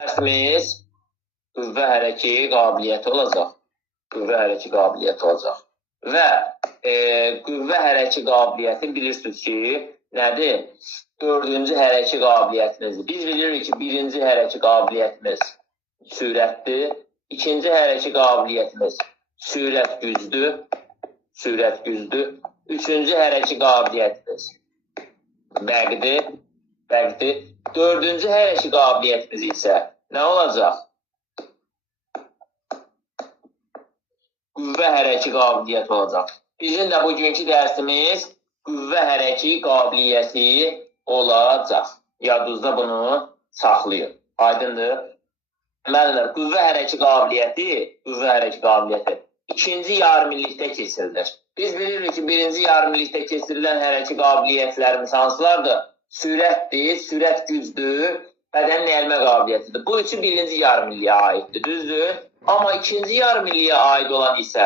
Dərsimiz qüvvə hərəki qabiliyyəti olacaq. Qüvvə hərəki qabiliyyəti olacaq. Və qüvvə hərəki qabiliyyəti bilirsiniz ki, nədir? Dördüncü hərəki qabiliyyətimizdir. Biz bilirik ki, birinci hərəki qabiliyyətimiz sürətdir. İkinci hərəki qabiliyyətimiz sürət gücdür. Sürət gücdür. Üçüncü hərəki qabiliyyətimiz bəqdir. Dördüncü hərəki qabiliyyətimiz isə nə olacaq? Qüvvə hərəki qabiliyyəti olacaq. Bizim də bugünkü dərsimiz qüvvə hərəki qabiliyyəti olacaq. Yadınızda bunu saxlayın. Aydındır? Müəllimlər, qüvvə hərəki qabiliyyəti ikinci yarımillikdə keçirilir. Biz bilirik ki, birinci yarımillikdə keçirilən hərəki qabiliyyətlərimiz hansılardır? Sürətdir, sürət gücdür, bədənin əyilmə qabiliyyətidir. Bu üçü birinci yarımilliyə aiddir, düzdür? Amma ikinci yarımilliyə aid olan isə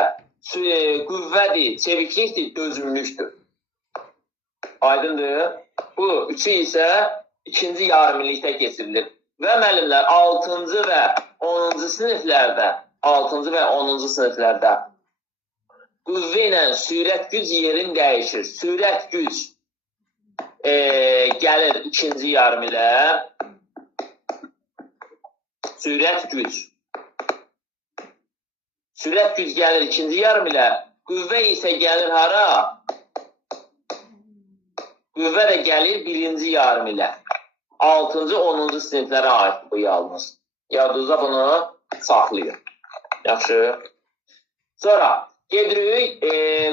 qüvvədir, çeviklikdir, dözümlükdür. Aydındır? Bu üçü isə ikinci yarımillikdə keçirilir. Və müəllimlər, 6-cı və 10-cu siniflərdə qüvvə ilə sürət güc yerin dəyişir. Sürət güc gəlir ikinci yarımilə. Sürət güc gəlir ikinci yarımilə. Qüvvə isə gəlir hara? Qüvvə də gəlir birinci yarımilə. 6-cı, 10-cu siniflərə aid bu yalnız. Yadınızda bunu saxlayın. Yaxşı. Sonra gedirik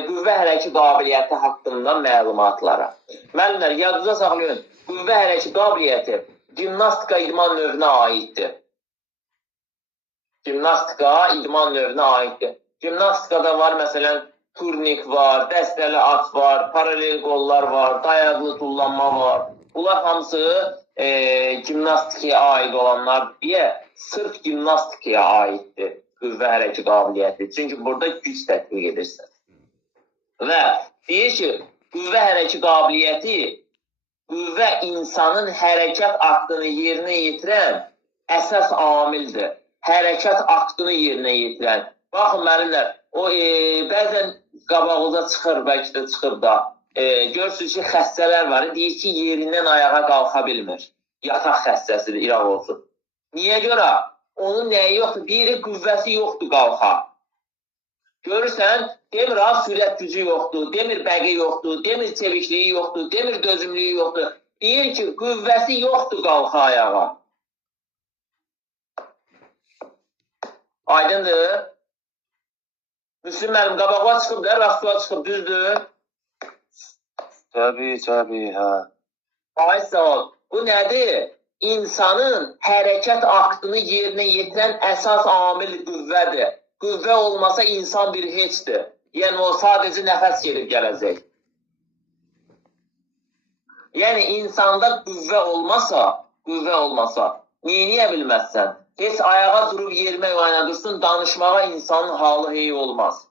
qüvvə hərəki qabiliyyəti haqqında məlumatlara. Müəllimlər, yadınızda saxlayın. Qüvvə hərəki qabiliyyəti gimnastika idman növünə aiddir. Gimnastikada var, məsələn, turnik var, dəstəli at var, paralel qollar var, dayaqlı tullanma var. Bunlar hamısı gimnastikaya aid olanlar deyə sırf gimnastikaya aiddir qüvvə hərəki qabiliyyəti. Çünki burada güc tətbiq edirsiniz. Və deyir ki, qüvvə hərəki qabiliyyəti qüvvə insanın hərəkət aktını yerinə yetirən əsas amildir. Hərəkət aktını yerinə yetirən. Baxın, müəllimlər, o bəzən qabağınıza çıxır, bəlkə də çıxır da. Görürsünüz ki, xəstələr var, deyir ki, yerindən ayağa qalxa bilmir. Yataq xəstəsidir, iraq olsun. Niyə görə? Onun nəyi yoxdur? Deyir, qüvvəsi yoxdur qalxa. Görürsən, demir, sürət gücü yoxdur, demir, bəqi yoxdur, demir, çevikliyi yoxdur, demir, dözümlüyü yoxdur. Deyir ki, qüvvəsi yoxdur qalxa ayağa. Aydındır? Müslüm müəllim, qabağa çıxıb da, rastlığa çıxıb, düzdür? Tabii, hə. Ay sağ ol. Bu nədir? İnsanın hərəkət aktını yerinə yetirən əsas amil qüvvədir. Qüvvə olmasa insan bir heçdir. Yəni, o sadəcə nəfəs gelib gələcək. Yəni, insanda qüvvə olmasa, neyniyə bilməzsən? Heç ayağa durub yerimək oynadırsın, danışmağa insanın halı hey olmaz.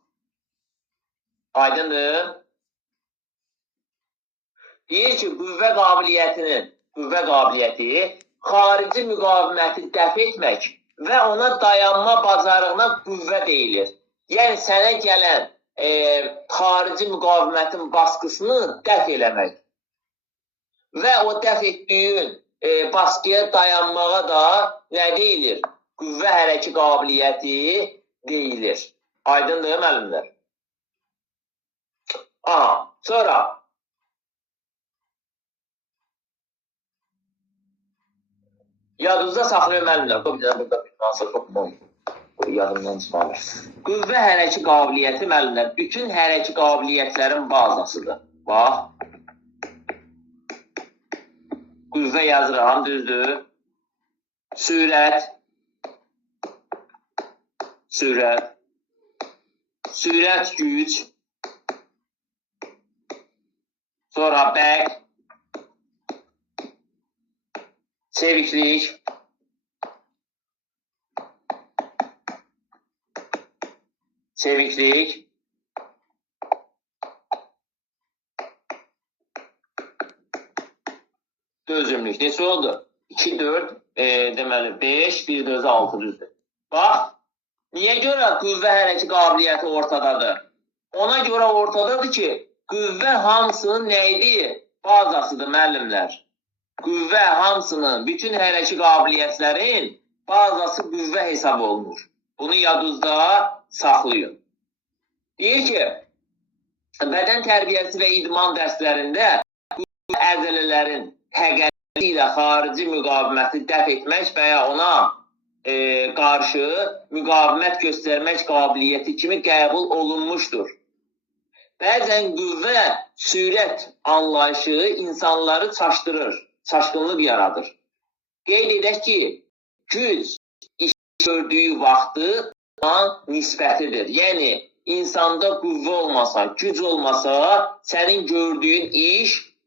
Aydındır? Deyir ki, qüvvə qabiliyyəti xarici müqaviməti dəf etmək və ona dayanma bacarığına qüvvə deyilir. Yəni, sənə gələn xarici müqavimətin baskısını dəf eləmək. Və o dəf etdiyin baskıya dayanmağa da nə deyilir? Qüvvə hərəki qabiliyyəti deyilir. Aydındır, müəllimlər? Sonra yadınızda saxlayın, müəllimlər. Burada bir nasıl toxumum. Yadımdan çıxmalar. Qüvvə hərəki qabiliyyəti, müəllimlər, bütün hərəki qabiliyyətlərin bazasıdır. Bax. Qüvvə yazıram, düzdür. Sürət, güc, sonra bəq, çeviklik, dözümlük. Neçə oldu? 2, 4, deməli 5, bir də özü 6 düzdür. Bax, niyə görə qüvvə hərəkət qabiliyyəti ortadadır? Ona görə ortadadır ki, qüvvə hamısının neydi? Bazasıdır müəllimlər. Qüvvə hamısının, bütün hərəkət qabiliyyətlərin bazası qüvvə hesab olunur. Bunu yadınızda saxlayın. Deyir ki, bədən tərbiyəsi və idman dərslərində qüvvə əzələlərin təqəddüsü ilə xarici müqaviməti dəf etmək və ya ona qarşı müqavimət göstərmək qabiliyyəti kimi qəbul olunmuşdur. Bəzən qüvvə sürət anlayışı insanları çaşdırır, çaşqınlıq yaradır. Qeyd edək ki, güc iş gördüyü vaxtı nisbətidir. Yəni, insanda qüvvə olmasa, güc olmasa, sənin gördüyün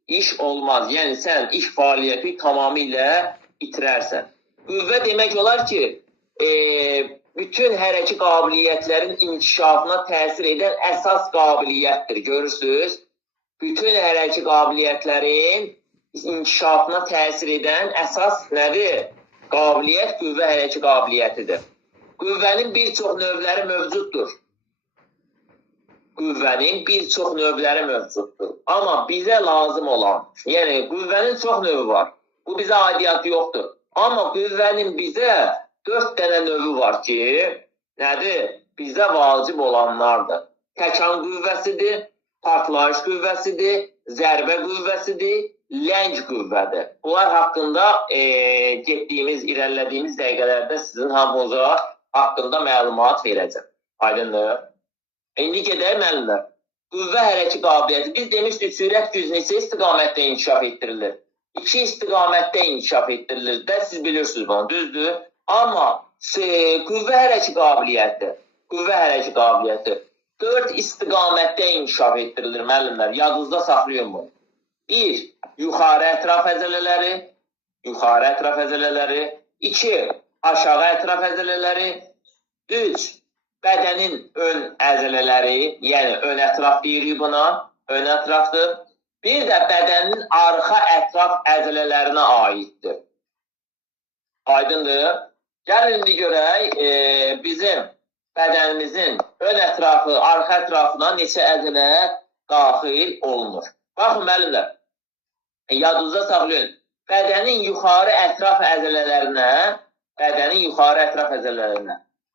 iş olmaz. Yəni, sən iş fəaliyyəti tamamilə itirərsən. Qüvvə demək olar ki, bütün hərəkət qabiliyyətlərin inkişafına təsir edən əsas qabiliyyətdir. Görürsünüz, bütün hərəkət qabiliyyətlərin inkişafına təsir edən əsas nədir? Qabiliyyət qüvvə hərəkət qabiliyyətidir. Qüvvənin bir çox növləri mövcuddur. Qüvvənin bir çox növləri mövcuddur. Amma bizə lazım olan, yəni qüvvənin çox növü var. Bu bizə aidiyyatı yoxdur. Amma qüvvənin bizə 4 dənə növü var ki, nədir? Bizə vacib olanlardır. Təkan qüvvəsidir, partlayış qüvvəsidir, zərbə qüvvəsidir, ləng qüvvədir. Bunlar haqqında getdiyimiz, irəlilədiyimiz dəqiqələrdə sizin hamınıza haqqında məlumat verəcəm. Aydındır? İndi gedək müəllimlər. Qüvvə hərəkət qabiliyyəti. Biz demişdik, sürət güc neçə istiqamətdə inkişaf etdirilir? 2 istiqamətdə inkişaf etdirilir də, siz bilirsiniz bunu, düzdür? Amma qüvvə hərəkət qabiliyyəti 4 istiqamətdə inkişaf etdirilir müəllimlər. Yadınızda saxlayın bunu. 1. Yuxarı ətraf əzələləri. 2. Aşağı ətraf əzələləri. 3. Bədənin ön əzələləri, yəni ön ətraf deyirik buna, ön ətrafdır. Bir də bədənin arxa ətraf əzələlərinə aiddir. Aydındır. Gəlin indi görək, bizim bədənimizin ön ətrafı, arxa ətrafına neçə əzələ daxil olunur. Baxın, müəllimlər, yadınızda saxlayın. Bədənin yuxarı ətraf əzələlərinə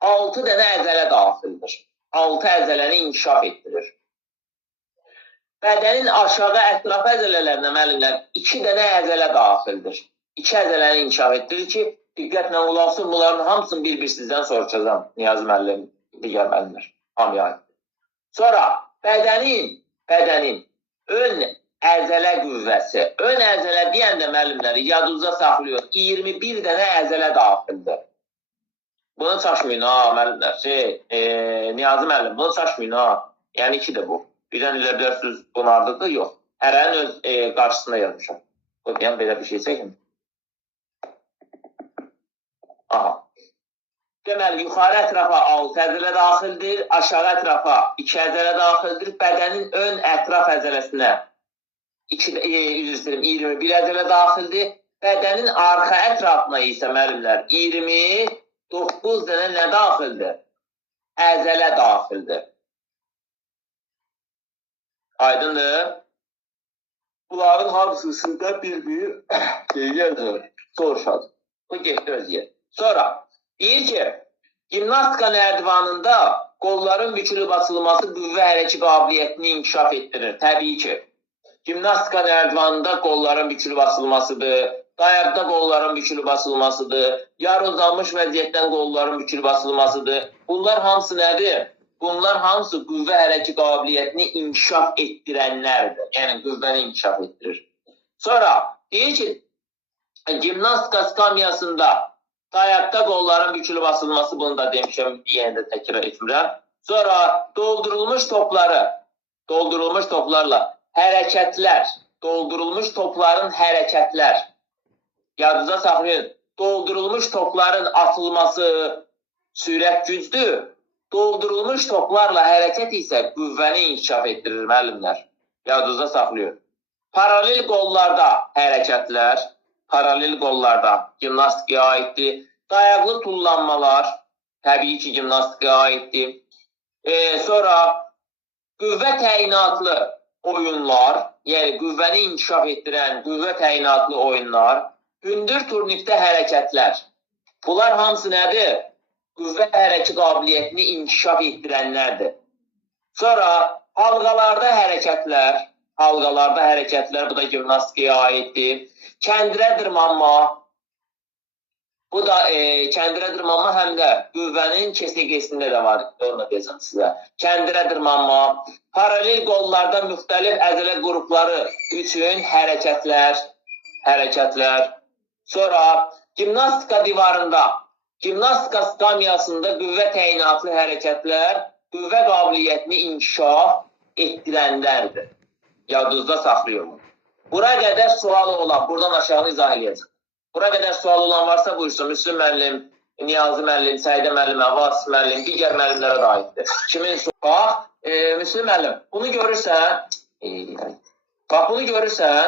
6 dənə əzələ daxildir. 6 əzələni inkişaf etdirir. Bədənin aşağı ətraf əzələlərinə müəllimlər 2 dənə əzələ daxildir. 2 əzələni inkişaf etdirir ki, diqqətlə qulaq, bunların hamısını bir-bir sizdən soruşacağam. Niyazi müəllim, digər müəllimlər. Hamıya aiddir. Sonra bədənin ön əzələ qüvvəsi. Ön əzələ deyəndə müəllimləri yadınıza saxlayın. 21 dənə əzələ daxildir. Bunu çaşmayın ha müəllimlər. Niyazi müəllim, bunu çaşmayın ha. Yəni 2 də bu. Birdən elə bilərsiniz bunlardadır, yox. Hərənin öz qarşısında yazmışam. Yəni belə bir şey çəkin. Aha. Deməli, yuxarı ətrafa 6 əzələ daxildir, aşağı ətrafa 2 əzələ daxildir, bədənin ön ətraf əzələsinə 21 əzələ daxildir, bədənin arxa ətrafına isə müəllimlər 29 dənə nə daxildir? Əzələ daxildir. Aydındır. Bunların hamısı sizdə bir soruşadır. Bu getdi öz yer. Sonra deyir ki, gimnastika nərdivanında qolların bükülüb açılması qüvvə hərəkət qabiliyyətini inkişaf etdirir. Təbii ki, gimnastika nərdivanında qolların bükülüb açılmasıdır, dayaqda qolların bükülüb açılmasıdır, yarı uzanmış vəziyyətdən qolların bükülüb açılmasıdır. Bunlar hamısı nədir? Bunlar hamısı qüvvə hərəkət qabiliyyətini inkişaf etdirənlərdir. Yəni, qüvvəni inkişaf etdirir. Sonra, deyir ki, gimnastika skamyasında dayaqda qolların bükülüb asılması, bunu da demişəm, yenə də təkrar etmirəm. Sonra, doldurulmuş toplarla hərəkətlər, doldurulmuş topların hərəkətlər, yadınıza saxlayın, doldurulmuş topların atılması sürət gücdür. Doldurulmuş toplarla hərəkət isə qüvvəni inkişaf etdirir, müəllimlər. Yadınıza saxlayın. Paralel qollarda hərəkətlər, paralel qollarda gimnastikaya aiddir. Dayaqlı tullanmalar təbii ki, gimnastikaya aiddir. Sonra qüvvə təyinatlı oyunlar, yəni qüvvəni inkişaf etdirən qüvvə təyinatlı oyunlar, hündür turnikdə hərəkətlər. Bunlar hamısı nədir? Qüvvə hərəkət qabiliyyətini inkişaf etdirənlərdir. Sonra halqalarda hərəkətlər, bu da gimnastikaya aiddir. Kəndirə dırmanma, bu da kəndirə dırmanma həm də qüvvənin KSG-sində də var, onu deyəcəm sizə. Kəndirə dırmanma, paralel qollarda müxtəlif əzələ qrupları üçün hərəkətlər. Sonra gimnastika divarında, gimnastika skamyasında qüvvə təyinatlı hərəkətlər qüvvə qabiliyyətini inkişaf etdirənlərdir. Yadınızda saxlayın. Bura qədər sualı olan, buradan aşağı izah edəcəm. Bura qədər sual olan varsa buyursun. Müslüm müəllim, Niyazi müəllim, Səidə müəllimə, Vasif müəllim, digər müəllimlərə də aiddir. Kimin bax, Müslüm müəllim, bunu görürsən, bax bunu görürsən,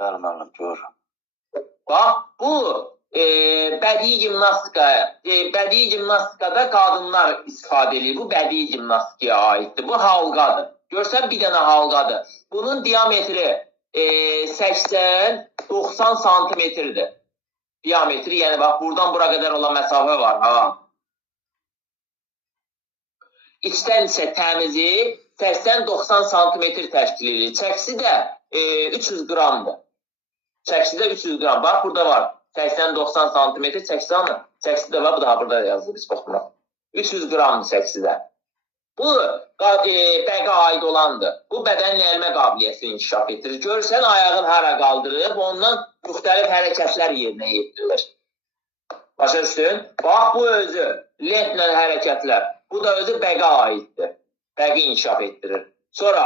Bəli, müəllim, görürəm. bax bu bədii gimnastikada qadınlar istifadə edir. Bu bədii gimnastikaya aiddir. Bu halqadır. Görsən bir dənə halqadır. Bunun diametri 80-90 santimetrdir. Diametri, yəni bax, buradan bura qədər olan məsafə var. İçdən isə təmizi 80-90 santimetr təşkil edir. Çəkisi də 300 qramdır. Çəkisi də 300 qram. Bax, burada var. 80-90 santimetr çəkisi var mı? Çəkisi də var, bu da burada yazılır, biz baxmırıq. 300 qramdır çəkisi də. Bu bəqə aid olandır. Bu bədən əyilmə qabiliyyətini inkişaf etdirir. Görürsən, ayağın hara qaldırıb, ondan müxtəlif hərəkətlər yerinə yetirilir. Başa düşdün? Bax, bu özü lentlə hərəkətlər. Bu da özü bəqə aiddir. Bəqi inkişaf etdirir. Sonra,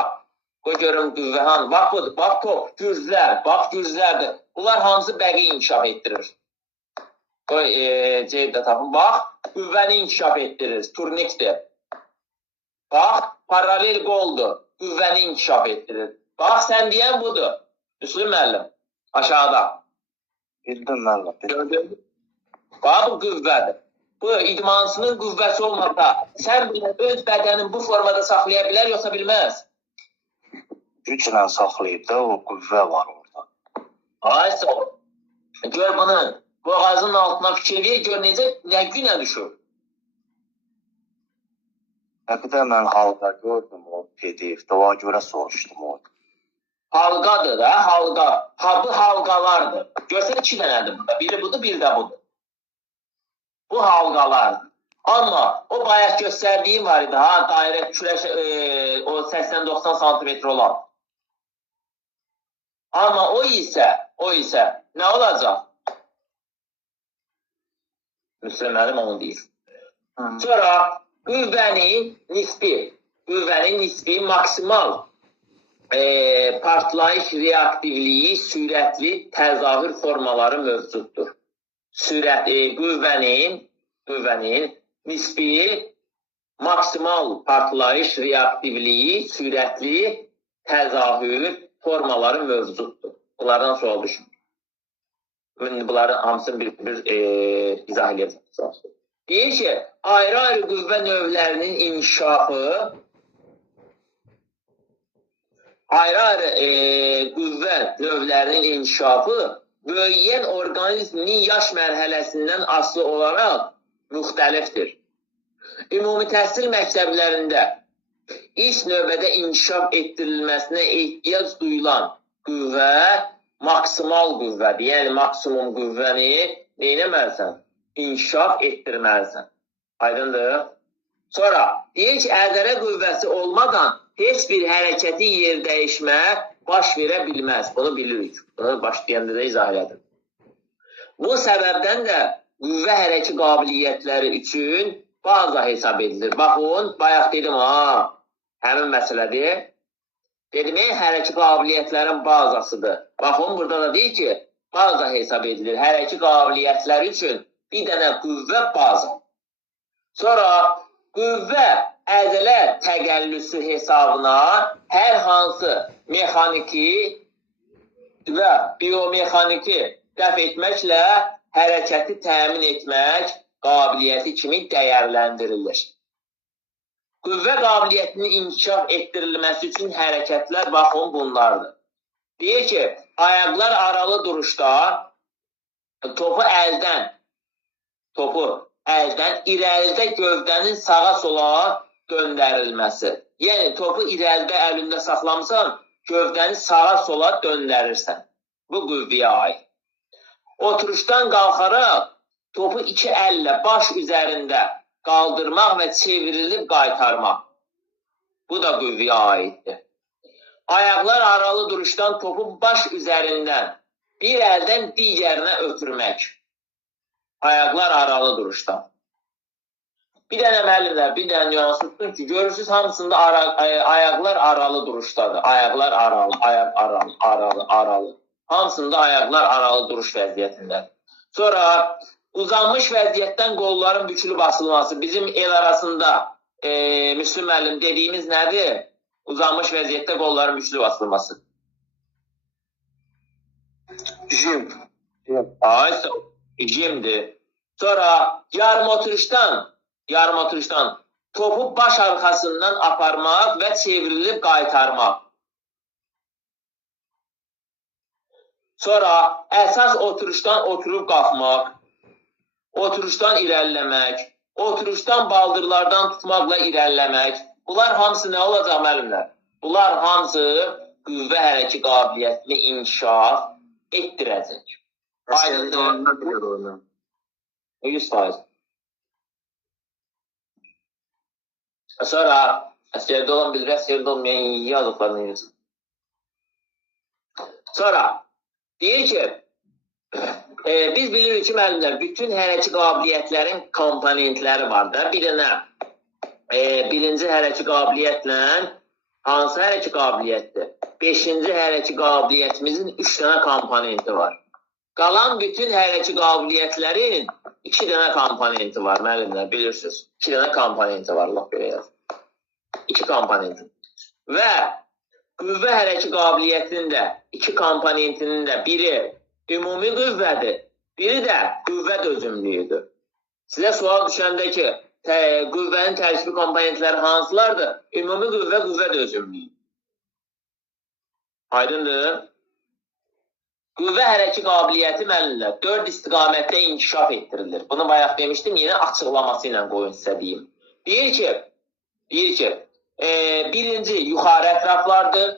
qoy görüm qüvvə hanı. Bax, budur. Bax, top, gürzlər. Bax, gürzlərdir. Bunlar hamısı bəqi inkişaf etdirir. Qoy, ceydə tapın. Bax, qüvvəni inkişaf etdirir. Turnikdir. Bax, paralel qoldur. Qüvvəni inkişaf etdirir. Bax, sən deyən budur. Müslüm müəllim, aşağıda. Bildim, müəllim. Gördün? Bax, bu qüvvədir. Bu, idmansının qüvvəsi olmasa, sən öz bədənin bu formada saxlaya bilər, yoxsa bilməz? Güclə saxlayıb da, o qüvvə var orada. Ay, sağ ol. Gör bunu, boğazının altına fikir ver, gör necə, nə günə düşür. Bir də mən halqa gördüm o PDF-də, ona görə soruşdum o. Halqadır da, halqa. Bu halqalardır. Görsən, 2 dənədir burada. Biri budur, biri də budur. Bu halqalardır. Amma o bayaq göstərdiyim var idi, dairə kürəş, o 80-90 santimetr olan. Amma o isə nə olacaq? Müslüm müəllim onu deyir. Sonra qüvvənin nisbi maksimal partlayış reaktivliyi sürətli təzahür formaları mövcuddur. Qüvvənin nisbi maksimal partlayış reaktivliyi sürətli təzahür formaları mövcuddur. Bunlardan sual düşün. Bunların hamısını bir izah edəcəm. Deyir ki, ayrı-ayrı qüvvə növlərinin inkişafı böyüyən orqanizmin yaş mərhələsindən asılı olaraq müxtəlifdir. Ümumi təhsil məktəblərində ilk növbədə inkişaf etdirilməsinə ehtiyac duyulan qüvvə maksimal qüvvədir. Yəni, maksimum qüvvəni neynəməlisən? İnkişaf etdirməlisən. Aydındır? Sonra, deyir ki, əzələ qüvvəsi olmadan heç bir hərəkəti yer dəyişmə baş verə bilməz. Bunu bilirik. Bunu başlayanda da izah elədim. Bu səbəbdən də qüvvə hərəkət qabiliyyətləri üçün baza hesab edilir. Baxın, bayaq dedim, həmin məsələdir. Dedim, hərəkət qabiliyyətlərin bazasıdır. Baxın, burada da deyir ki, baza hesab edilir. Hərəkət qabiliyyətləri üçün bir dənə qüvvə baza. Sonra qüvvə əzələ təqəllüsü hesabına hər hansı mexaniki və biomexaniki dəf etməklə hərəkəti təmin etmək qabiliyyəti kimi dəyərləndirilir. Qüvvə qabiliyyətinin inkişaf etdirilməsi üçün hərəkətlər baxın bunlardır. Deyir ki, ayaqlar aralı duruşda topu əldən irəlidə gövdənin sağa sola döndərilməsi. Yəni, topu irəlidə əlində saxlamsan, gövdəni sağa sola döndərirsən. Bu qüvvəyə aid. Oturuşdan qalxaraq topu iki əllə baş üzərində qaldırmaq və çevrilib qaytarmaq. Bu da qüvvəyə aiddir. Ayaqlar aralı duruşdan topu baş üzərindən bir əldən digərinə ötürmək. Ayaqlar aralı duruşdan. Bir dənə müəllimlər, bir dənə nüans tutdun ki, görürsünüz hamısında ayaqlar aralı duruşdadır. Ayaqlar aralı. Hamısında ayaqlar aralı duruş vəziyyətində. Sonra uzanmış vəziyyətdən qolların bükülü basılması. Bizim el arasında Müslüm müəllim dediyimiz nədir? Uzanmış vəziyyətdə qolların bükülü basılması. Jimdir. Sonra yarım oturuşdan topu baş arxasından aparmaq və çevrilib qaytarmaq. Sonra əsas oturuşdan oturub qalxmaq, oturuşdan irəliləmək, oturuşdan baldırlardan tutmaqla irəliləmək. Bunlar hamısı nə olacaq müəllimlər? Bunlar hamısı qüvvə hərəkət qabiliyyətini inkişaf etdirəcək. Əsgərdə olanlar bilir onu. 100%. Sonra əsgərdə olan bilir, əsgərdə olmayan yazıqlarını yazır. Sonra deyir ki, biz bilirik ki, müəllimlər, bütün hərəkət qabiliyyətlərin komponentləri var da. Bir dənə birinci hərəkət qabiliyyətlə hansı hərəkət qabiliyyətdir? 5-ci hərəkət qabiliyyətimizin 3 dənə komponenti var. Qalan bütün hərəkət qabiliyyətlərin 2 dənə komponenti var, müəllimlər, bilirsiniz. 2 dənə komponenti var, Allah belə yazır. 2 komponenti. Və qüvvə hərəkət qabiliyyətinin də 2 komponentinin də biri ümumi qüvvədir, biri də qüvvə dözümlüyüdür. Sizə sual düşəndə ki, qüvvənin tərkibi komponentləri hansılardır? Ümumi qüvvə, qüvvə dözümlüyü. Aydındır? Qüvvə hərəkət qabiliyyəti müəllimlər 4 istiqamətdə inkişaf etdirilir. Bunu bayaq demişdim, yenə açıqlaması ilə qoyun sizə deyim. Deyir ki, birinci yuxarı ətraflardır,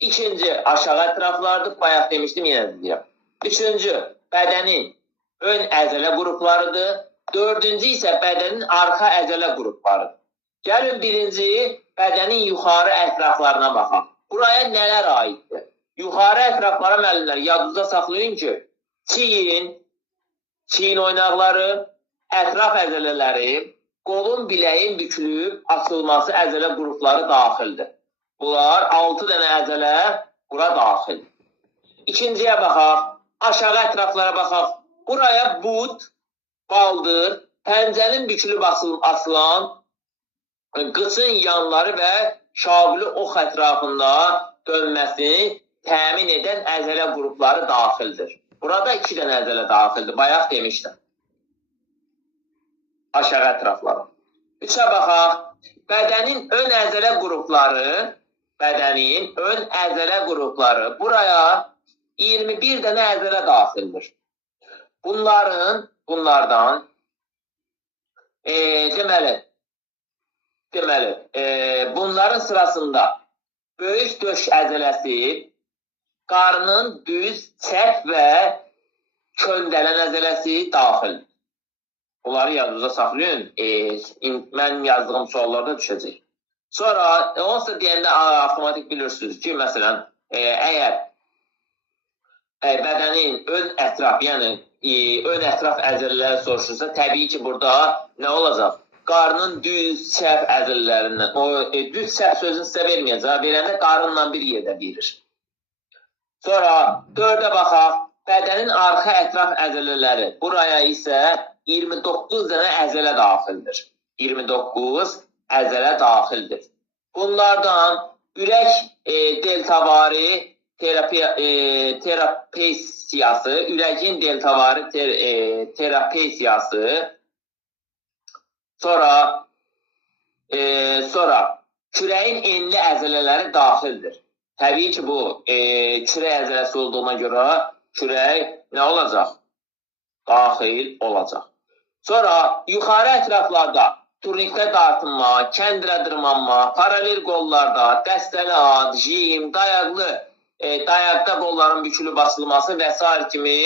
ikinci aşağı ətraflardır, bayaq demişdim, yenə deyirəm. Üçüncü, bədənin ön əzələ qruplarıdır, dördüncü isə bədənin arxa əzələ qruplarıdır. Gəlin birinci, bədənin yuxarı ətraflarına baxaq. Buraya nələr aiddir? Yuxarı ətraflara müəllimlər yadınızda saxlayın ki, çiyin oynaqları, ətraf əzələləri, qolun biləyin bükülüb açılması əzələ qrupları daxildir. Bunlar 6 dənə əzələ bura daxildir. İkinciyə baxaq, aşağı ətraflara baxaq. Buraya but, baldır, pəncənin bükülüb asılan qıçın yanları və şavlı ox ətrafında dönməsini təmin edən əzələ qrupları daxildir. Burada 2 dənə əzələ daxildir, bayaq demişdim. Aşağı ətraflara. 3-ə baxaq, bədənin ön əzələ qrupları, buraya 21 dənə əzələ daxildir. Bunlardan bunların sırasında böyük döş əzələsi, qarnın düz, çəp və köndələn əzələsi daxildir. Bunları yadınızda saxlayın, mənim yazdığım suallarda düşəcək. Sonra, onsa deyəndə avtomatik bilirsiniz ki, məsələn, əgər bədənin ön ətraf, yəni ön ətraf əzələləri soruşursa, təbii ki, burada nə olacaq? Qarnın düz, çəp əzələlərindən, düz çəp sözünü sizə verməyəcək, verəndə qarınla bir yerdə verir. Sonra 4-ə baxaq, bədənin arxa ətraf əzələləri, buraya isə 29 dənə əzələ daxildir. 29 əzələ daxildir. Bunlardan ürək deltavari, terapesiyası, ürəyin deltavarı terapesiyası, sonra kürəyin enli əzələləri daxildir. Təbii ki, bu kürək əzələsi olduğuna görə kürək nə olacaq? Daxil olacaq. Sonra yuxarı ətraflarda turnikdə dartınma, kəndirə dırmanma, paralel qollarda, dəstəli at, jim, dayaqda qolların bükülü basılması və s. kimi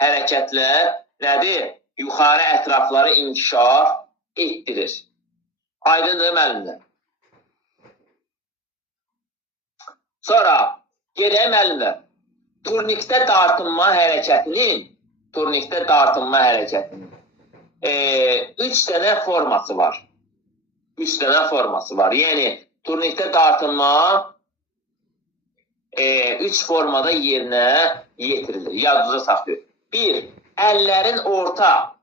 hərəkətlər nədir? Yuxarı ətrafları inkişaf etdirir. Aydındır müəllimlər. Sonra gedək müəllimlər. Turnikdə dartınma hərəkətinin 3 dənə forması var. Yəni turnikdə dartınma 3 formada yerinə yetirilir. Yadınıza saxlayın. 1. Əllərin orta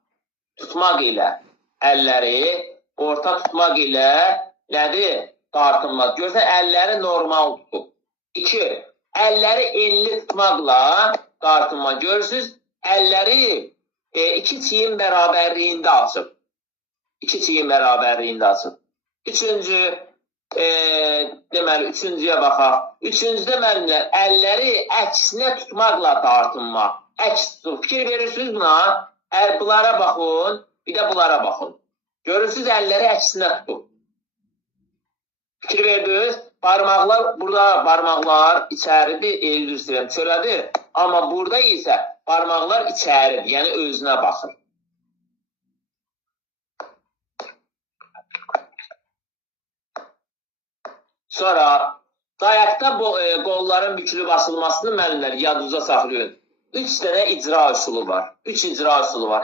tutmaq ilə nədir? Dartınma. Görsən, əlləri normal tutub. 2. Əlləri enli tutmaqla dartınma. Görürsünüz, əlləri 2 çiyin bərabərliyində açıb. 2 çiyin bərabərliyində açıb. Üçüncüyə baxaq. Üçüncüdə müəllimlər, əlləri əksinə tutmaqla dartınma. Əks tutub. Fikir verirsiniz buna. Bunlara baxın, bir də bunlara baxın. Görürsünüz, əlləri əksinə tutub. Fikir verdiniz. Burada barmaqlar içəridir, üzr istəyirəm, çölədir. Amma burada isə barmaqlar içəridir, yəni özünə baxır. Sonra dayaqda qolların bükülü basılmasını müəllimlər yadınıza saxlayın. 3 dənə icra üsulu var.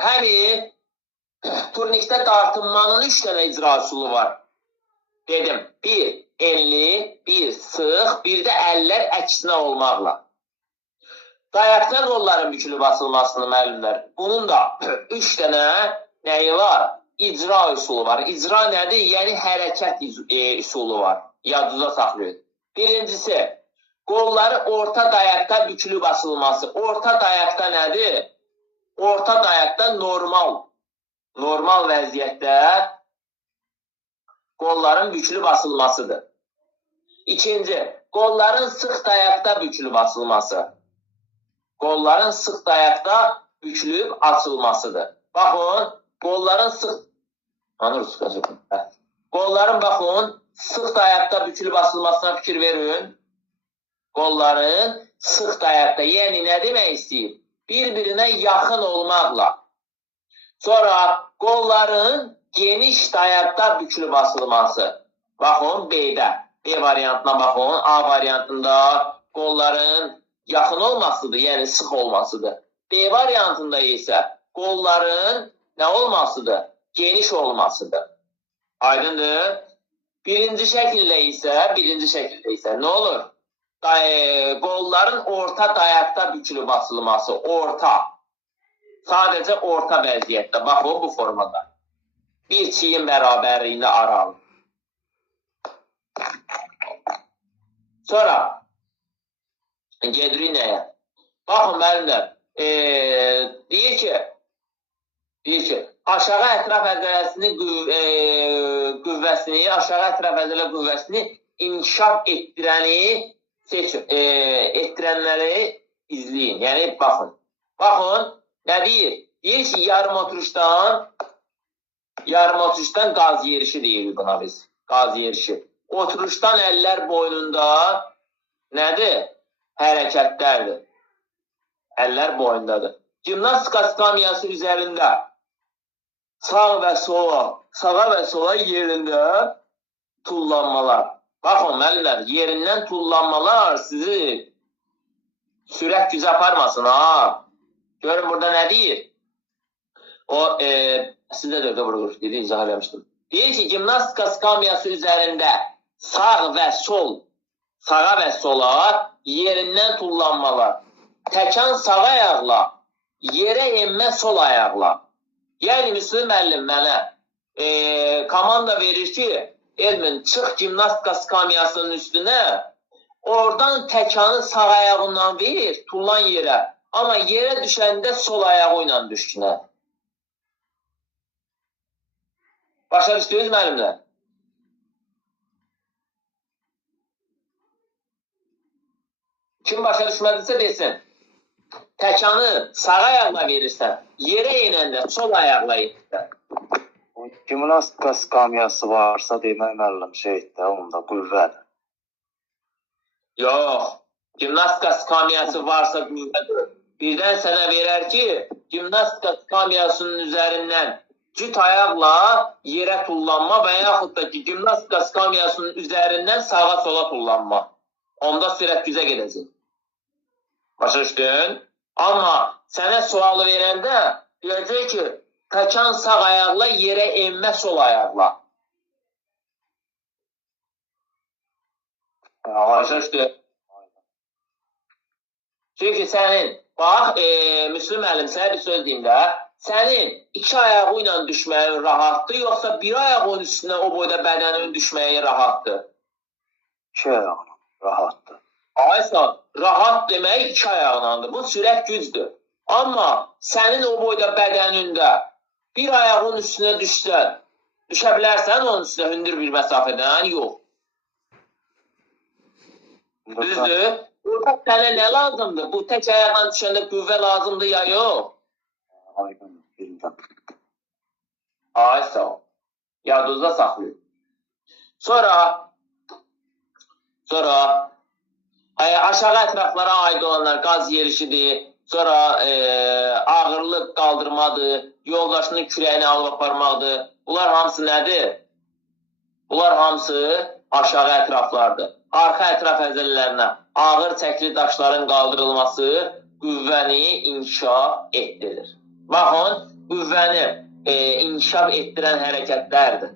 Həmin turnikdə dartınmanın 3 dənə icra üsulu var. Dedim, 1. Enli, 1. Sıx, bir də əllər əksinə olmaqla. Dayaqda qolların bükülü basılmasını müəllimlər. Bunun da 3 dənə nəyi var? İcra üsulu var. İcra nədir? Yəni hərəkət üsulu var. Yadınıza saxlayın. Birincisi, qolları orta dayaqda bükülü basılması. Orta dayaqda nədir? Orta dayaqda normal vəziyyətdə qolların bükülü basılmasıdır. İkinci, qolların sıx dayaqda bükülü basılması. Qolların sıx dayaqda bükülüb açılmasıdır. Baxın, qolların sıx dayaqda bükülüb basılmasına fikir verin. Qolların sıx dayaqda, yəni nə demək istəyir? Bir-birinə yaxın olmaqla. Sonra qolların geniş dayaqda bükülüb basılması. Baxın, B-də. B variantına baxın. A variantında qolların yaxın olmasıdır, yəni sıx olmasıdır. B variantında isə qolların nə olmasıdır? Geniş olmasıdır. Aydındır? Birinci şəkildə isə nə olur? Qolların orta dayaqda bükülüb basılması. Sadəcə orta vəziyyətdə. Baxın, bu formada. Bir çiyin bərabərliyində aralı. Sonra gedirik nəyə? Baxın, müəllimlər, deyir ki, aşağı ətraf əzələsinin qüvvəsini inkişaf etdirənləri izləyin. Yəni, baxın. Baxın, nə deyir? Deyir ki, yarım oturuşdan qaz yerişi deyirik buna biz. Qaz yerişi. Oturuşdan əllər boynunda nədir? Hərəkətlərdir. Əllər boyundadır. Gimnastika skamyası üzərində sağa və sola yerində tullanmalar. Baxın, müəllimlər, yerindən tullanmalar sizi sürət gücə aparmasın, ha. Görün, burada nə deyir? Sizdə də vurur, izah eləmişdim. Deyir ki, gimnastika skamyası üzərində sağa və sola yerindən tullanmalar. Təkan sağ ayaqla, yerə enmə sol ayaqla. Yəni, Müslüm müəllim mənə komanda verir ki, Elmin, çıx gimnastika skamyasının üstünə, oradan təkanı sağ ayağından verir, tullan yerə. Amma yerə düşəndə sol ayağı ilə düşkünə. Başa düşdünüz müəllimlər? Kim başa düşmədisə desin. Təkanı sağ ayaqla verirsən, yerə yenəndə sol ayaqla yetirsən. Gimnastika skamyası varsa demək müəllim şeydə, onda qüvvədir. Yox, gimnastika skamyası varsa qüvvədir. Birdən sənə verər ki, gimnastika skamyasının üzərindən cüt ayaqla yerə tullanma və yaxud da ki, gimnastika skamyasının üzərindən sağa sola tullanma. Onda sürət güzə gedəcək. Başa düşdün? Amma sənə sualı verəndə deyəcək ki, təkan sağ ayaqla yerə enmə sol ayaqla. Başa düşdün? Çünki sənin, bax, Müslüm müəllim, sənə bir söz deyim də, sənin iki ayağı ilə düşməyin rahatdır, yoxsa bir ayağın üstünə o boyda bədənin düşməyin rahatdır? İki ayağına rahatdır. Aysan, rahat demək iki ayağındandır. Bu sürət gücdür. Amma sənin o boyda bədənində bir ayağın üstünə düşsən, düşə bilərsən onun üstünə hündür bir məsafədən? Yox. Düzdür? Burada sənə nə lazımdır? Bu tək ayaqla düşəndə qüvvə lazımdır ya yox? Aydın, bildim. Ay sağ ol. Yadınızda saxlayın. Sonra aşağı ətraflara aid olanlar qaz yerişidir, sonra ağırlıq qaldırmadır, yoldaşının kürəyini alıb aparmaqdır. Bunlar hamısı nədir? Bunlar hamısı aşağı ətraflardır. Arxa ətraf əzələlərinə ağır çəkili daşların qaldırılması qüvvəni inkişaf etdirir. Baxın, qüvvəni inkişaf etdirən hərəkətlərdir.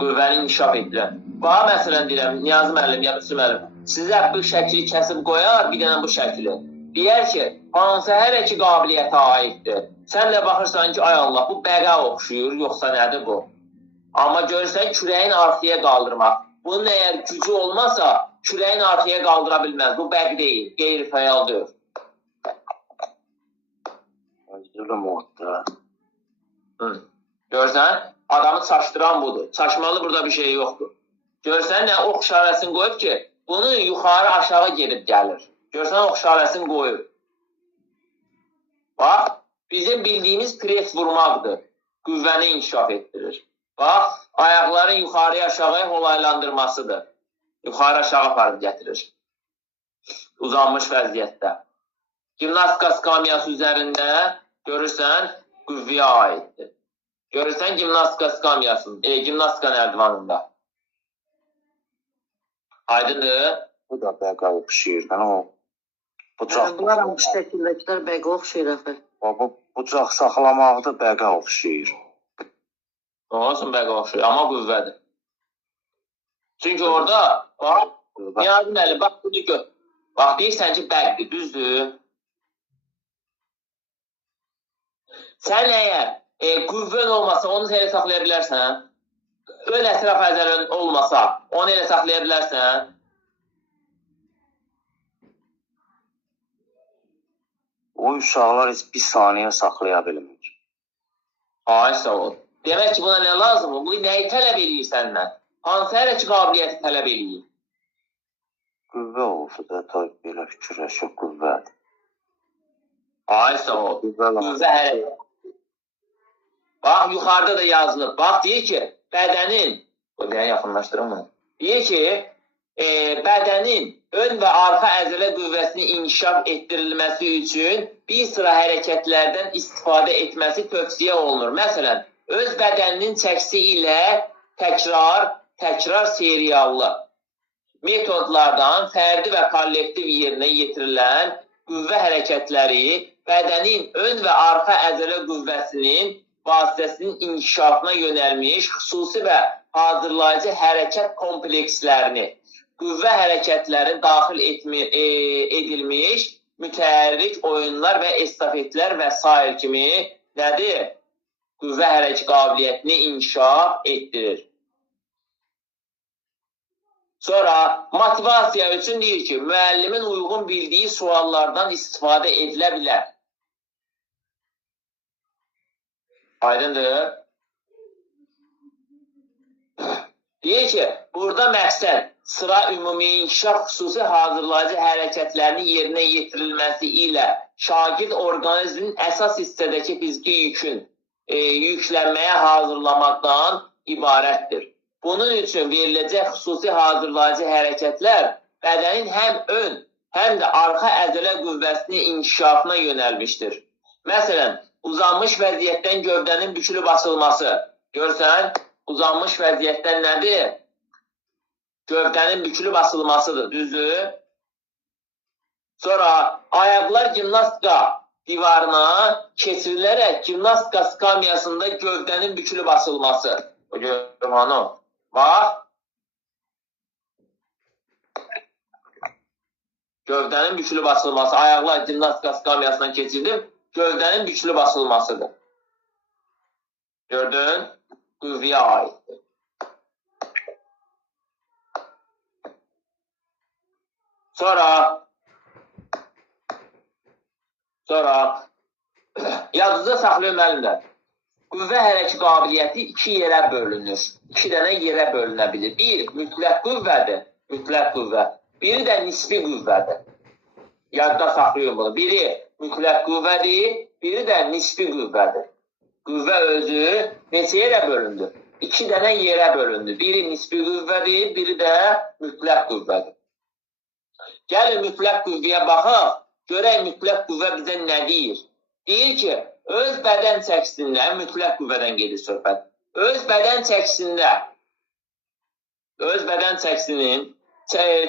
Qüvvəni inkişaf etdirən. Bax, məsələn deyirəm, Niyazi müəllim, ya Müslüm müəllim, sizə bu şəkili kəsib qoyar, bir dənə bu şəkili. Deyər ki, hansı hərəki qabiliyyətə aiddir. Sən də baxırsan ki, ay Allah, bu bəqə oxşuyur, yoxsa nədir bu? Amma görürsən, kürəyin arxaya qaldırmaq. Bunun əgər gücü olmasa, kürəyin arxaya qaldıra bilməz. Bu bəq deyil, qeyri-fəal deyil. Zülüm oldu. Görürsən, adamı çaşdıran budur. Çaşmalı burada bir şey yoxdur. Görürsən, nə ox işarəsini qoyub ki, bunu yuxarı aşağı gedib gəlir. Görürsən, ox işarəsini qoyub. Bax, bizim bildiyimiz pres vurmaqdır. Qüvvəni inkişaf etdirir. Bax, ayaqların yuxarıya aşağıya olaylandırmasıdır. Yuxarı aşağı aparıb gətirir. Uzanmış vəziyyətdə. Gimnastika skamyası üzərində görürsən, qüvvəyə aiddir. Görürsən, gimnastika skamyasının, gimnastika nərdivanında. Aydındır? Bu da bəqə oxşuyur. Bunlar hamı şəkildəkilər bəqə oxşuyur axı. Bu bucaq saxlamaqda bəqə oxşuyur. Olsun bəqə oxşuyur, amma qüvvədir. Çünki orada, bax, Niyazi müəllim, bax, bunu gör. Bax, deyirsən ki, bəqdir, düzdür. Sən əgər qüvvən olmasa, onu elə saxlaya bilərsən. Ön ətraf əzələn olmasa, onu elə saxlaya bilərsən. O uşaqlar heç bir saniyə saxlaya bilmir. Ay, sağ ol. Demək ki, buna nə lazımdır? Bu nəyi tələb edir səndən? Hansı hərəki qabiliyyəti tələb edir? Qüvvə olsa da tabi belə fikirləşək qüvvədir. Ay, sağ ol. Qüvvə hərəki. Bax, yuxarıda da yazılıb. Bax, deyir ki, bədənin, o deyən yaxınlaşdırım bunu. Deyir ki, bədənin ön və arxa əzələ qüvvəsinin inkişaf etdirilməsi üçün bir sıra hərəkətlərdən istifadə etməsi tövsiyə olunur. Məsələn, öz bədəninin çəkisi ilə təkrar seriallı metodlardan fərdi və kollektiv yerinə yetirilən qüvvə hərəkətləri bədənin ön və arxa əzələ qüvvəsinin vasitəsinin inkişafına yönəlmiş xüsusi və hazırlayıcı hərəkət komplekslərini, qüvvə hərəkətləri daxil edilmiş mütəhərrik oyunlar və estafetlər və s. kimi nədir? Qüvvə hərəkət qabiliyyətini inkişaf etdirir. Sonra motivasiya üçün deyir ki, müəllimin uyğun bildiyi suallardan istifadə edilə bilər. Aydındır. Deyir ki, burada məqsəd sıra ümumi inkişaf xüsusi hazırlayıcı hərəkətlərinin yerinə yetirilməsi ilə şagird orqanizmin əsas hissədəki fiziki yüklənməyə hazırlamaqdan ibarətdir. Bunun üçün veriləcək xüsusi hazırlayıcı hərəkətlər bədənin həm ön, həm də arxa əzələ qüvvəsinin inkişafına yönəlmişdir. Məsələn, uzanmış vəziyyətdən gövdənin bükülü basılması. Görsən, uzanmış vəziyyətdən nədir? Gövdənin bükülü basılmasıdır, düzdür? Sonra ayaqlar gimnastika divarına keçirilərək gimnastika skamyasında gövdənin bükülü basılması. Görürüm hanım. Bax. Gövdənin bükülü basılması. Ayaqlar gimnastika skamyasından keçirdim. Gövdənin bükülü basılmasıdır. Gördün? Qüvvəyə aiddir. Sonra yadınızda saxlayın müəllimlər. Qüvvə hərəkət qabiliyyəti iki yerə bölünür. İki dənə yerə bölünə bilir. Bir, mütləq qüvvədir. Mütləq qüvvə. Biri də nisbi qüvvədir. Yadda saxlayın bunu. Biri mütləq qüvvədir, biri də nisbi qüvvədir. Qüvvə özü neçə yerə bölündür? İki dənə yerə bölündür. Biri nisbi qüvvədir, biri də mütləq qüvvədir. Gəlin mütləq qüvvəyə baxaq, görək mütləq qüvvə bizə nə deyir? Deyir ki, öz bədən çəkisindən, mütləq qüvvədən gedir söhbət. Öz bədən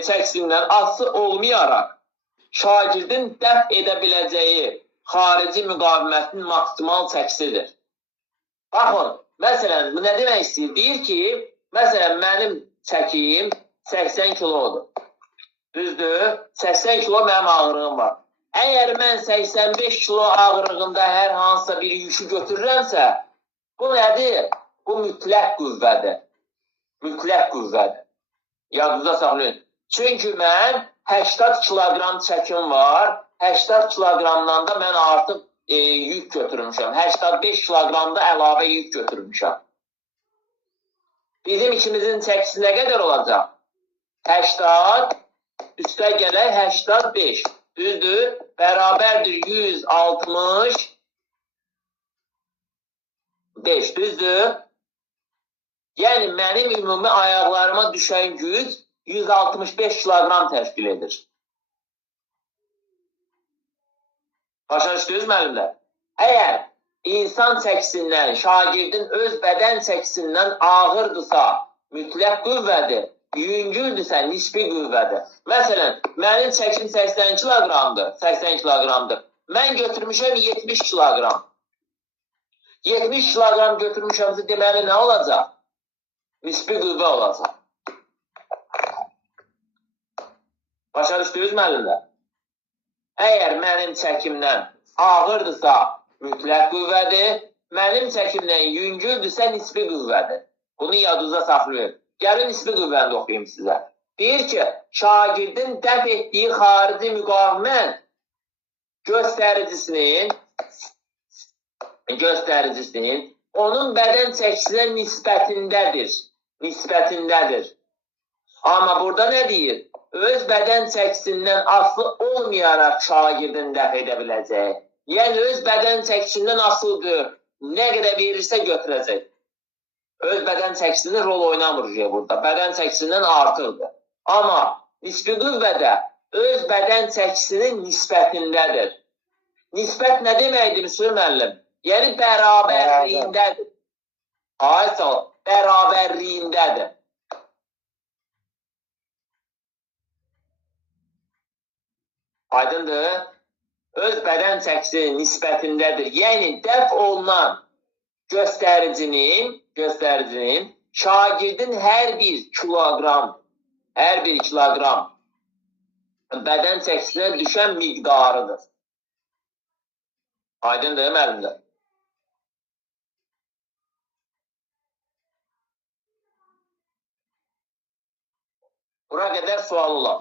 çəkisindən asılı olmayaraq şagirdin dəf edə biləcəyi xarici müqavimətin maksimal çəkisidir. Baxın, məsələn, bu nə demək istəyir? Deyir ki, məsələn, mənim çəkim 80 kilodur. Düzdür, 80 kilo mənim ağırlığım var. Əgər mən 85 kilo ağırlığında hər hansısa bir yükü götürürəmsə, bu nədir? Bu mütləq qüvvədir. Mütləq qüvvədir. Yadınızda saxlayın. Çünki mən 80 kiloqram çəkim var, 80 kiloqramdan da mən artıq yük götürmüşəm. 85 kiloqramda əlavə yük götürmüşəm. Bizim ikimizin çəkisi nə qədər olacaq? 80 üstə gələk 85. Düzdür? Bərabərdir 165. Düzdür? Yəni, mənim ümumi ayaqlarıma düşən güc 165 kiloqram təşkil edir. Başa düşdünüz müəllimlər? Əgər insan çəkisindən, şagirdin öz bədən çəkisindən ağırdırsa, mütləq qüvvədir. Yüngüldürsə, nisbi qüvvədir. Məsələn, mənim çəkim 80 kiloqramdır. Mən götürmüşəm 70 kiloqram. 70 kiloqram götürmüşəmsə deməli nə olacaq? Nisbi qüvvə olacaq. Başa düşdünüz müəllimlər? Əgər mənim çəkimdən ağırdırsa, mütləq qüvvədir. Mənim çəkimdən yüngüldürsə, nisbi qüvvədir. Bunu yadınıza saxlayın. Gəlin nisbi qüvvəni oxuyayım sizə. Deyir ki, şagirdin dəf etdiyi xarici müqavimət göstəricisinin onun bədən çəkisinə nisbətindədir. Amma burada nə deyir? Öz bədən çəkisindən asılı olmayaraq şagirdin dəf edə biləcək. Yəni, öz bədən çəkisindən asılıdır. Nə qədər verirsə götürəcək. Öz bədən çəkisinin rol oynamır burada. Bədən çəkisindən artıqdır. Amma nisbi qüvvədə öz bədən çəkisinin nisbətindədir. Nisbət nə deməkdir, Müslüm müəllim? Yəni, bərabərliyindədir. Aysa o, bərabərliyindədir. Aydındır? Öz bədən çəkisinin nisbətindədir. Yəni, dəf olunan göstəricinin şagirdin hər bir kiloqram bədən çəkisinə düşən miqdarıdır. Aydındır, müəllimlər? Bura qədər sual olar.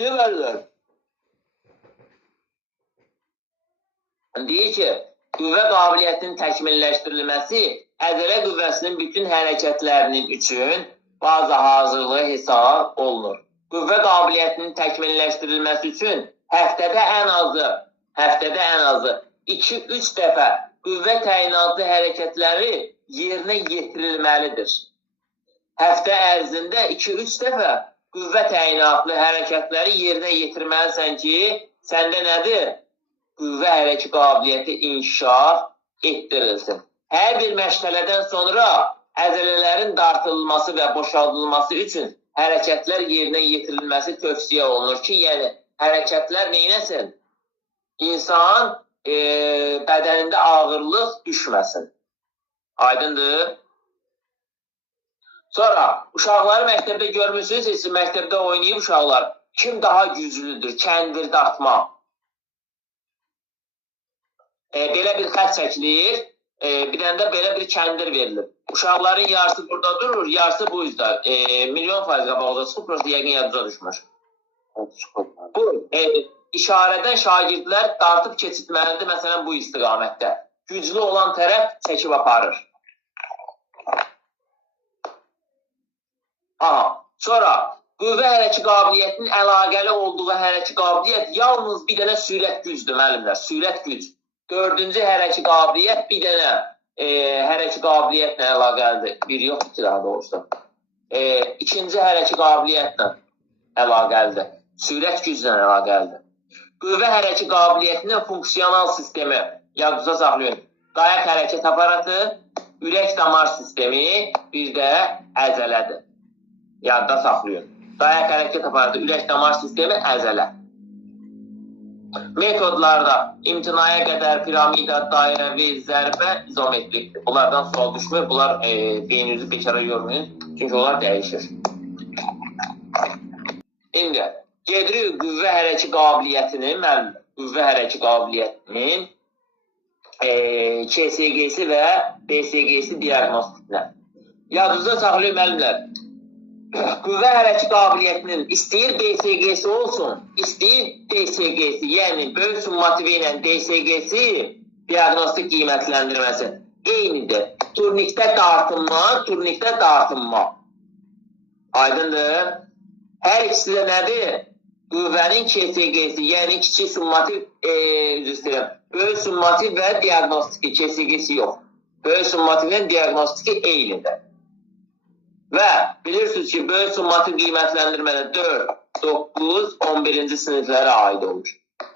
Deməlidir. Deyir ki, qüvvə qabiliyyətinin təkmilləşdirilməsi əzələ qüvvəsinin bütün hərəkətlərinin üçün bazı hazırlığı hesab olunur. Qüvvə qabiliyyətinin təkmilləşdirilməsi üçün həftədə ən azı 2-3 dəfə qüvvə təyinatı hərəkətləri yerinə yetirilməlidir. Həftə ərzində 2-3 dəfə qüvvə təyinatlı hərəkətləri yerinə yetirməlisən ki, səndə nədir? Qüvvə hərəkət qabiliyyəti inkişaf etdirilsin. Hər bir məşğələdən sonra əzələlərin dartılması və boşaldılması üçün hərəkətlər yerinə yetirilməsi tövsiyə olunur ki, yəni hərəkətlər neynəsin? İnsan bədənində ağırlıq düşməsin. Aydındır? Sonra uşaqları məktəbdə görmürsünüz, siz məktəbdə oynayıb uşaqlar. Kim daha güclüdür? Kəndir dartma. Belə bir xət çəkilir, bir dənə də belə bir kəndir verilir. Uşaqların yarısı burada durur, yarısı bu üzdə. Milyon faiz qabağda çıxıb, prosta yəqin yadınıza düşmür. Bu işarədən şagirdlər dartıb keçirtməlidir, məsələn bu istiqamətdə. Güclü olan tərəf çəkib aparır. Sonra qüvvə hərəkət qabiliyyətinin əlaqəli olduğu hərəkət qabiliyyət yalnız bir dənə sürət gücdür, müəllimlər, sürət güc. Dördüncü hərəkət qabiliyyət bir dənə hərəkət qabiliyyətlə əlaqəlidir. Bir yox, iki daha doğrusu. İkinci hərəkət qabiliyyətlə əlaqəlidir. Sürət güclə əlaqəlidir. Qüvvə hərəkət qabiliyyətinin funksional sistemi, yadınıza saxlayın. Dayaq hərəkət aparatı, ürək damar sistemi, bir də əzələdir. Yadda saxlayın. Dayaq hərəkət aparatı, ürək damar sistemi, əzələ. Metodlarda imtinaya qədər piramida, dairəvi, zərbə, izometrikdir. Bunlardan sual düşmür. Bunlar beyninizi bekara yormayın. Çünki onlar dəyişir. İndi gedirik qüvvə hərəkət qabiliyyətinin KSG-si və BSG-si diaqnostiklə. Yadınızda saxlayın müəllimlər. Qüvvə hərəkət qabiliyyətinin istəyir BSG-si olsun, istəyir DSG-si, yəni böyük summativə ilə DSG-si diaqnostik qiymətləndirməsi eynidir. Turnikdə dartınma. Aydındır? Hər ikisi də nədir? Qüvvənin KSG-si, yəni kiçik summativ, böyük summativ və diaqnostiki KSG-si yox. Böyük summativin diaqnostiki eynidir. Və bilirsiniz ki, böyük summativ qiymətləndirmədə 4, 9, 11-ci siniflərə aid olur.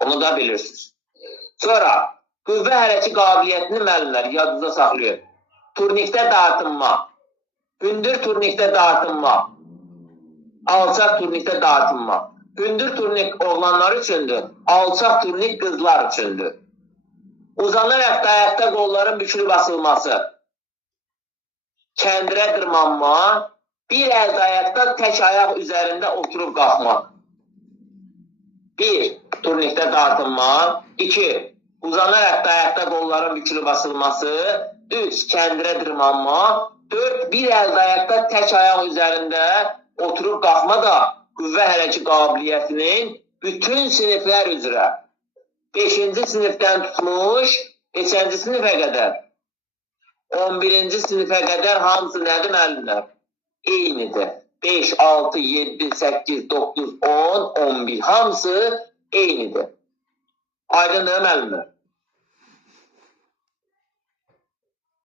Onu da bilirsiniz. Sonra, qüvvə hərəkət qabiliyyətini müəllimlər yadınıza saxlayın. Turnikdə dartınma, hündür turnikdə dartınma, alçaq turnikdə dartınma. Hündür turnik oğlanlar üçündür, alçaq turnik qızlar üçündür. Uzanaraq dayaqda qolların bükülü basılması. Kəndirə dırmanma, bir əl dayaqda tək ayaq üzərində oturub qalxmaq. 1. Turnikdə dartınma. 2. Uzanaraq dayaqda qolların bükülü basılması. 3. Kəndirə dırmanma. 4. Bir əl dayaqda tək ayaq üzərində oturub qalxma da qüvvə hərəkət qabiliyyətinin bütün siniflər üzrə 5-ci sinifdən tutmuş, 5-ci sinifə qədər 11-ci sinifə qədər hamısı nədir müəllimlər? Eynidir. 5, 6, 7, 8, 9, 10, 11 hamısı eynidir. Aydındır müəllimlər?